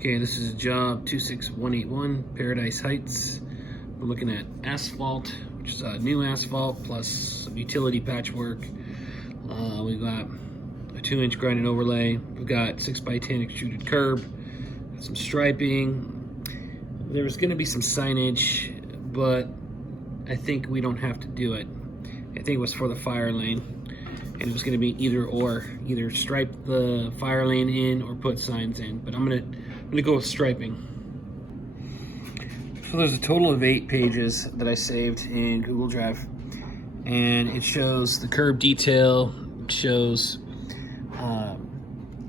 Okay, this is job 26181, Paradise Heights. We're looking at asphalt, which is new asphalt plus some utility patchwork. We've got a 2-inch grinding overlay. We've got 6x10 extruded curb, got some striping. There's going to be some signage, but I think we don't have to do it. I think it was for the fire lane, and it was going to be either or, either stripe the fire lane in or put signs in. But I'm gonna go with striping. So there's a total of 8 pages that I saved in Google Drive, and it shows the curb detail, it shows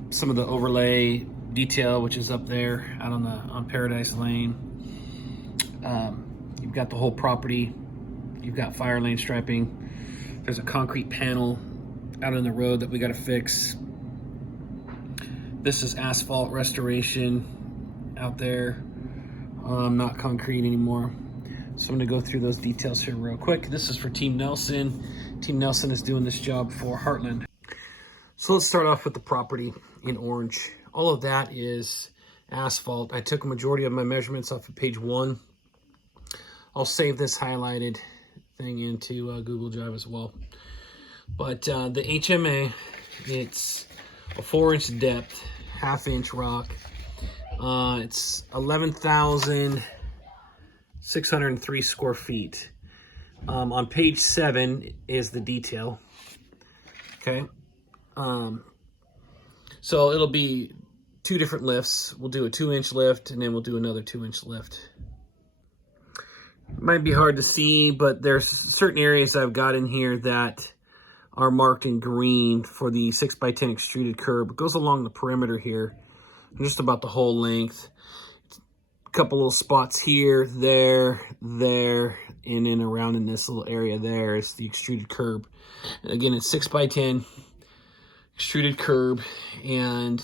some of the overlay detail, which is up there out on Paradise Lane. You've got the whole property. You've got fire lane striping. There's a concrete panel out on the road that we got to fix. This is asphalt restoration out there, not concrete anymore. So I'm gonna go through those details here real quick. This is for Team Nelson. Team Nelson is doing this job for Heartland. So let's start off with the property in orange. All of that is asphalt. I took a majority of my measurements off of page 1. I'll save this highlighted thing into Google Drive as well. But the HMA, it's a 4-inch depth, 1/2-inch rock. It's 11,603 square feet. On page 7 is the detail. Okay. So it'll be 2 different lifts. We'll do a 2-inch lift, and then we'll do another 2-inch lift. Might be hard to see, but there's certain areas I've got in here that are marked in green for the 6x10 extruded curb. It goes along the perimeter here, just about the whole length. A couple little spots here, there, and then around in this little area there is the extruded curb. Again, it's 6x10 extruded curb, and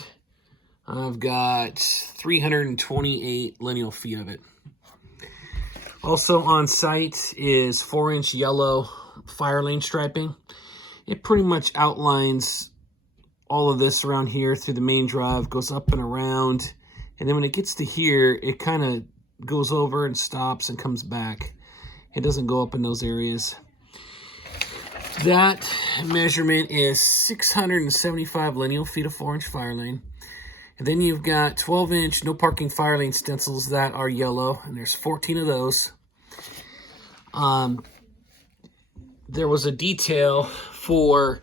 I've got 328 lineal feet of it. Also on site is 4-inch yellow fire lane striping. It pretty much outlines all of this around here through the main drive, goes up and around, and then when it gets to here, it kind of goes over and stops and comes back. It doesn't go up in those areas. That measurement is 675 lineal feet of 4-inch fire lane. And then you've got 12-inch no parking fire lane stencils that are yellow, and there's 14 of those. There was a detail for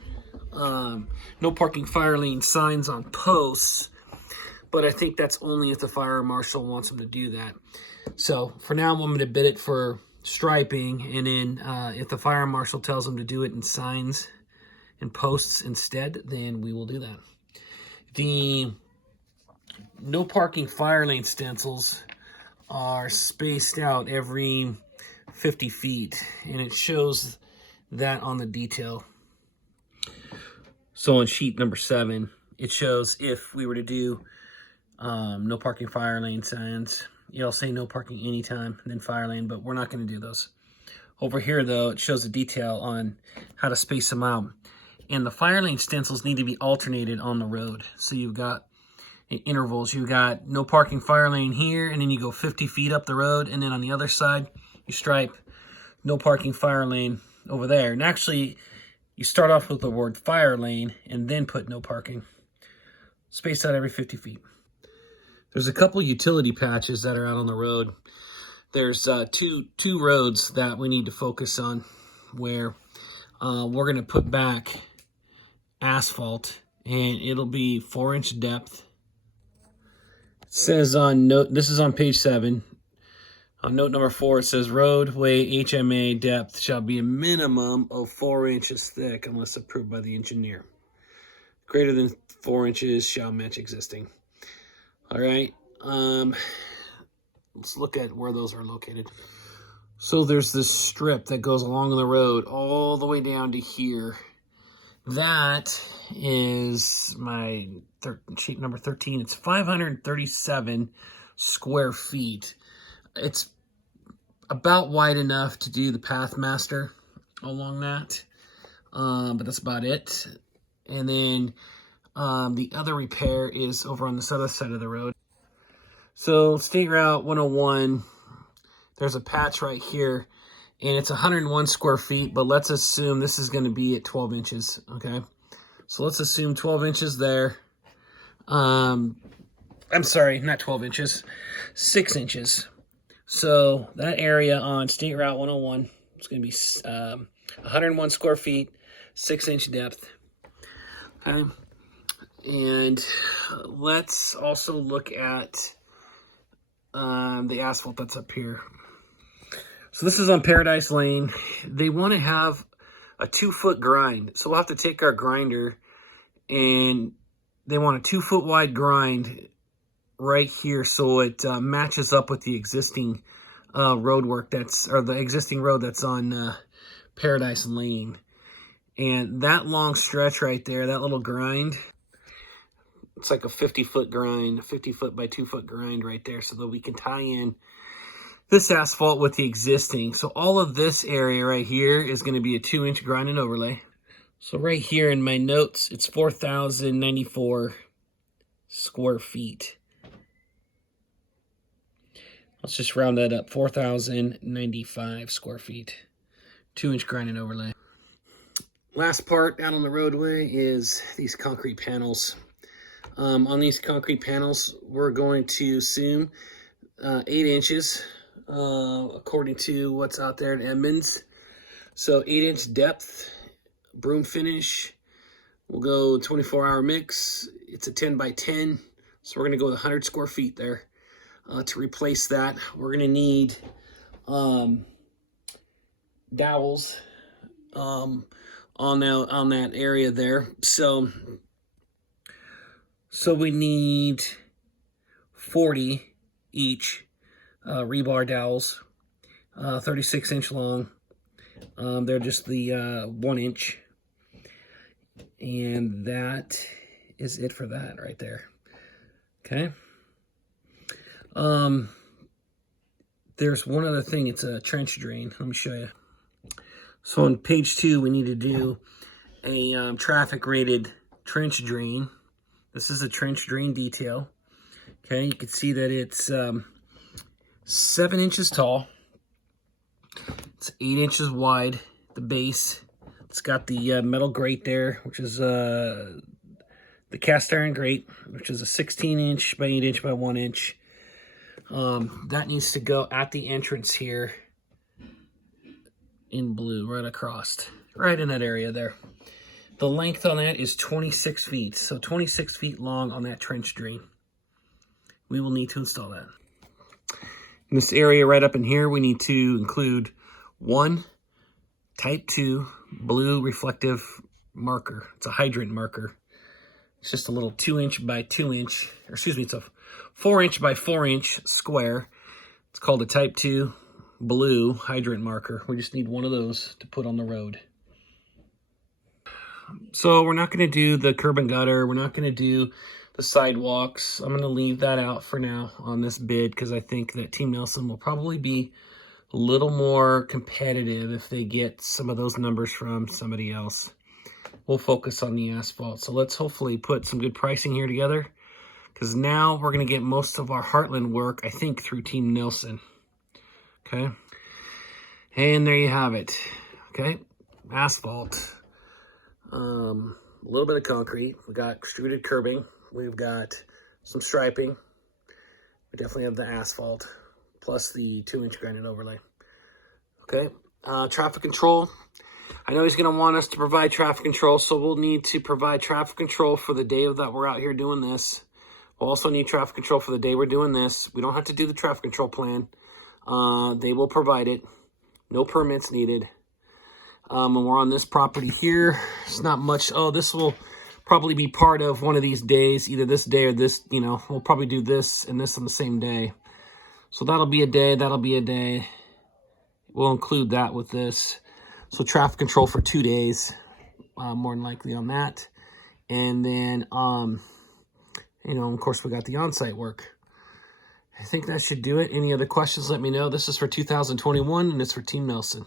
no parking fire lane signs on posts, but I think that's only if the fire marshal wants them to do that. So for now, I'm going to bid it for striping, and then if the fire marshal tells them to do it in signs and posts instead, then we will do that. The no parking fire lane stencils are spaced out every 50 feet, and it shows that on the detail. So on sheet number 7, it shows if we were to do no parking fire lane signs, it'll say no parking anytime, and then fire lane, but we're not going to do those. Over here, though, it shows the detail on how to space them out. And the fire lane stencils need to be alternated on the road. So you've got intervals. You've got no parking fire lane here, and then you go 50 feet up the road, and then on the other side, you stripe no parking fire lane over there. And actually, you start off with the word fire lane and then put no parking. Spaced out every 50 feet. There's a couple utility patches that are out on the road. There's two roads that we need to focus on where we're going to put back asphalt, and it'll be 4-inch depth. It says on note, this is on page 7. On note number 4, it says roadway HMA depth shall be a minimum of 4 inches thick unless approved by the engineer. Greater than 4 inches shall match existing. All right, let's look at where those are located. So there's this strip that goes along the road all the way down to here. That is my sheet number 13. It's 537 square feet. It's about wide enough to do the Pathmaster along that, but that's about it. And then the other repair is over on this other side of the road. So State Route 101, there's a patch right here, and it's 101 square feet, but let's assume this is going to be at 12 inches, okay? So let's assume 12 inches there. I'm sorry, not 12 inches, 6 inches. So that area on State Route 101 is going to be 101 square feet, 6-inch depth. Okay. And let's also look at the asphalt that's up here. So this is on Paradise Lane. They want to have a 2-foot grind. So we'll have to take our grinder, and they want a 2-foot wide grind right here so it matches up with the existing road work the existing road that's on Paradise Lane. And that long stretch right there, that little grind, it's like a 50-foot grind, a 50-foot by 2-foot grind right there, so that we can tie in this asphalt with the existing. So all of this area right here is going to be a 2-inch grind and overlay. So right here in my notes, it's 4,094 square feet. Let's just round that up, 4,095 square feet. 2-inch grind and overlay. Last part out on the roadway is these concrete panels. On these concrete panels, we're going to assume 8 inches, according to what's out there at Edmunds. So 8-inch depth, broom finish. We'll go 24-hour mix. It's a 10 by 10, so we're going to go with 100 square feet there. To replace that, we're going to need dowels on that area there. So we need 40 each rebar dowels, 36-inch long. They're just the 1 inch, and that is it for that right there. Okay. There's one other thing. It's a trench drain. Let me show you. So on page 2, we need to do a traffic rated trench drain. This is a trench drain detail. Okay, you can see that it's 7 inches tall. It's 8 inches wide, the base. It's got the metal grate there, which is the cast iron grate, which is a 16-inch by 8 inch by 1 inch. That needs to go at the entrance here in blue, right across, right in that area there. The length on that is 26 feet, so 26 feet long on that trench drain. We will need to install that. In this area right up in here, we need to include 1 type 2 blue reflective marker. It's a hydrant marker. It's just a little 2-inch by 2-inch, or excuse me, it's a 4-inch by 4-inch square. It's called a type 2 blue hydrant marker. We just need 1 of those to put on the road. So we're not going to do the curb and gutter. We're not going to do the sidewalks. I'm going to leave that out for now on this bid because I think that Team Nelson will probably be a little more competitive if they get some of those numbers from somebody else. We'll focus on the asphalt. So let's hopefully put some good pricing here together, because now we're going to get most of our Heartland work, I think, through Team Nelson. Okay. And there you have it. Okay. Asphalt. A little bit of concrete. We got extruded curbing. We've got some striping. We definitely have the asphalt, plus the 2-inch grinded overlay. Okay. Traffic control. I know he's going to want us to provide traffic control, so we'll need to provide traffic control for the day that we're out here doing this. We'll also need traffic control for the day we're doing this. We don't have to do the traffic control plan. They will provide it. No permits needed. When we're on this property here, it's not much. Oh, this will probably be part of one of these days, either this day or this, we'll probably do this and this on the same day. So that'll be a day, that'll be a day. We'll include that with this. So traffic control for 2 days, more than likely on that. And then, of course, we got the on-site work. I think that should do it. Any other questions, let me know. This is for 2021, and it's for Team Nelson.